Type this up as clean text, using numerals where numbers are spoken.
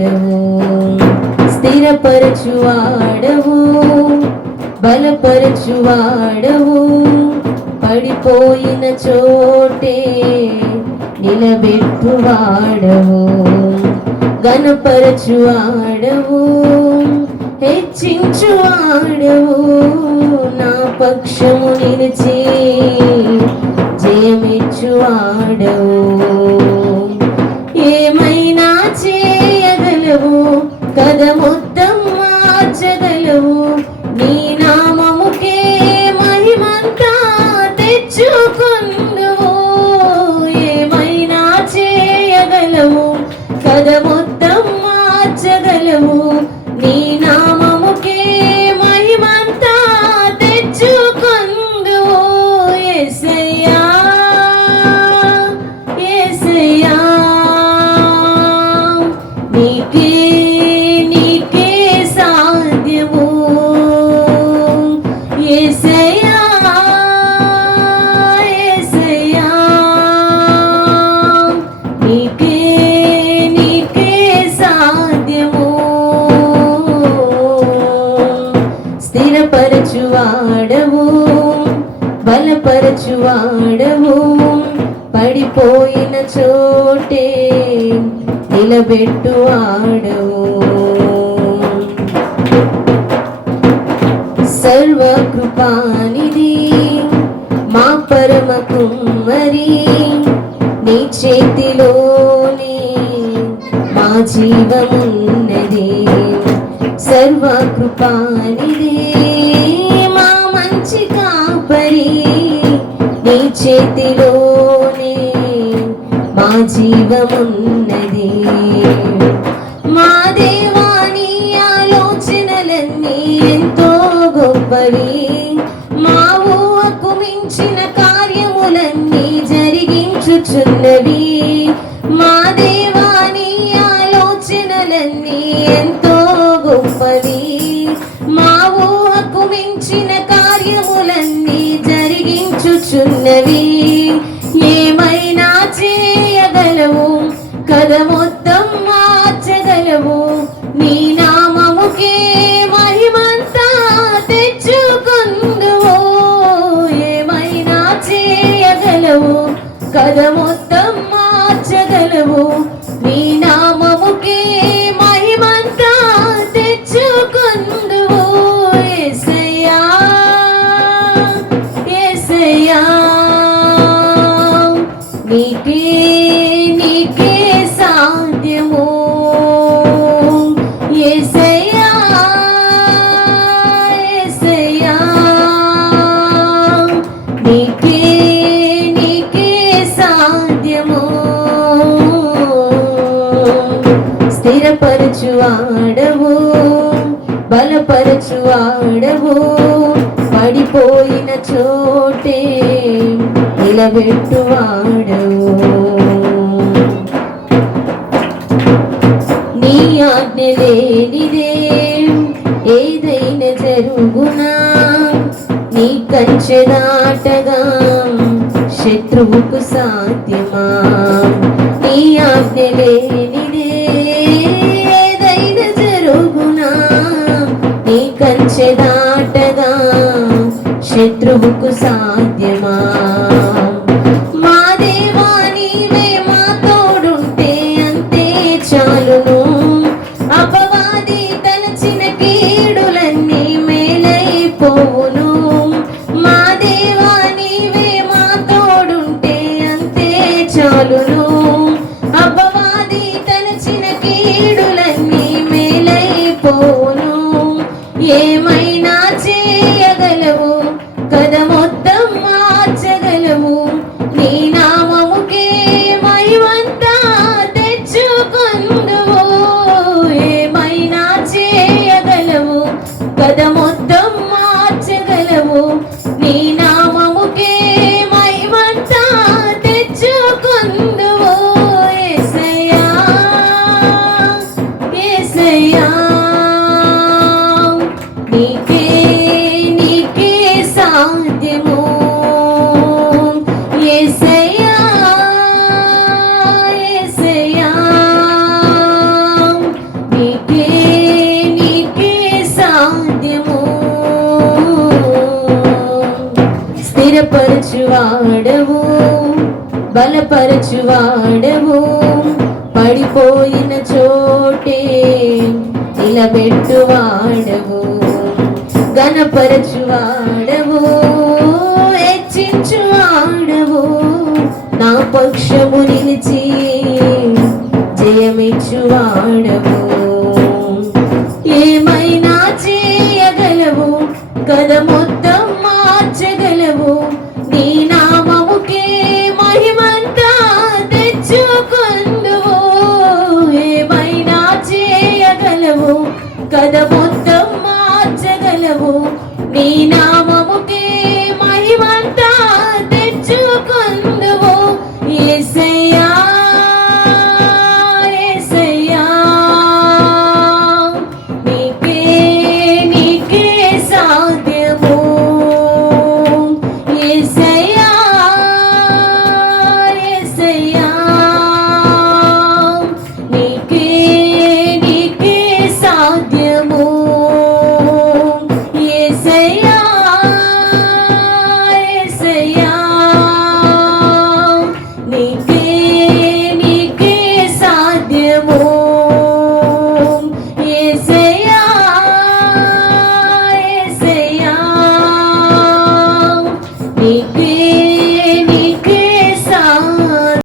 బలపరచువాడవు, స్థిరపరచువాడవు, బలపరచువాడవు, పడిపోయిన చోటే నిలబెట్టువాడవు, ఘనపరచువాడవు, హెచ్చించువాడవు, నా పక్షము నిలిచి జయమిచ్చువాడవు. ఏమైనా చేయగలవు, కథ మొత్తం మార్చగలవు, నీ నామముకే మహిమంతా తెచ్చుకొందువు. ఏమైనా చేయగలవు, కథ మొత్తం మార్చగలవు, నీ నామముకే మహిమంతా తెచ్చుకొందువు. యేసయ్యా యేసయ్యా, నీకే నీకే సాధ్యము. యేసయ్యా యేసయ్యా, నీకే నీకే సాధ్యము. స్థిరపరచువాడవు, బలపరచువాడవు, పడిపోయిన చోటే నిలబెట్టువాడవు. సర్వకృపానిధి మా పరమ కుమ్మరి, నీ చేతిలోనే మా జీవమున్నది. సర్వకృపానిధి మా మంచి కాపరి, నీ చేతిలోనే మా జీవమున్నది. మా దేవాని ఆలోచనలన్నీ ఎంతో గొప్పవి, మా ఊహకు మించిన కార్యములన్నీ జరిగించుచున్నవి. మా దేవాని ఆలోచనలన్నీ ఎంతో గొప్పవి, మా ఊహకు మించిన కార్యములన్నీ జరిగించుచున్నవి. ఏమైనా చేయగలవు, కథ మొత్తం మార్చగలవు, నీ నామముకే మహిమంతా తెచ్చుకొందువు. ఏమైనా చేయగలవు, కథ మొత్తం మార్చగలవు, నీ నామముకే మహిమంతా తెచ్చుకొందువు. యేసయ్యా యేసయ్యా, నీకే నీకే సాధ్యము. యేసయ్యా యేసయ్యా, నీకే నీకే సాధ్యము. స్థిరపరచువాడవు, బలపరచువాడవు, పడిపోయిన చోటే నిలబెట్టువాడవు. నీ ఆజ్ఞ లేనిదే ఏదైనా జరుగునా, నీ కంచె దాటగా శత్రువుకు సాధ్యమా. నీ ఆజ్ఞ లేనిదే ఏదైనా జరుగునా, నీ కంచె దాటగా శత్రువుకు సాధ్యమా. మా దేవా నీవే మా తోడుంటే అంతే చాలును, అపవాది తలచిన కీడులన్నీ మేలైపోవును. మా దేవా నీవే మా తోడుంటే అంతే చాలును, అపవాది తలచిన కీడులన్నీ మేలైపోవును. ఏమైనా చేయగలవు, కథ మొత్తం బలపరచువాడవు, పడిపోయిన చోటే నిలబెట్టువాడవు, ఘనపరచువాడవు, హెచ్చించువాడవు, నా పక్షము నిలిచి జయమిచ్చువాడవు. ఏమైనా చేయగలవు, కథ మొత్తం మార్చగలవు, నీ నామముకే మహిమంతా తెచ్చుకొందువు. ఏమైనా చేయగలవు, కథ మొత్తం మార్చగలవు, నీ నామముకే మహిమంతా తెచ్చుకొందువు. యేసయ్యా యేసయ్యా, నీకే నీకే సాధ్యము. యేసయ్యా యేసయ్యా,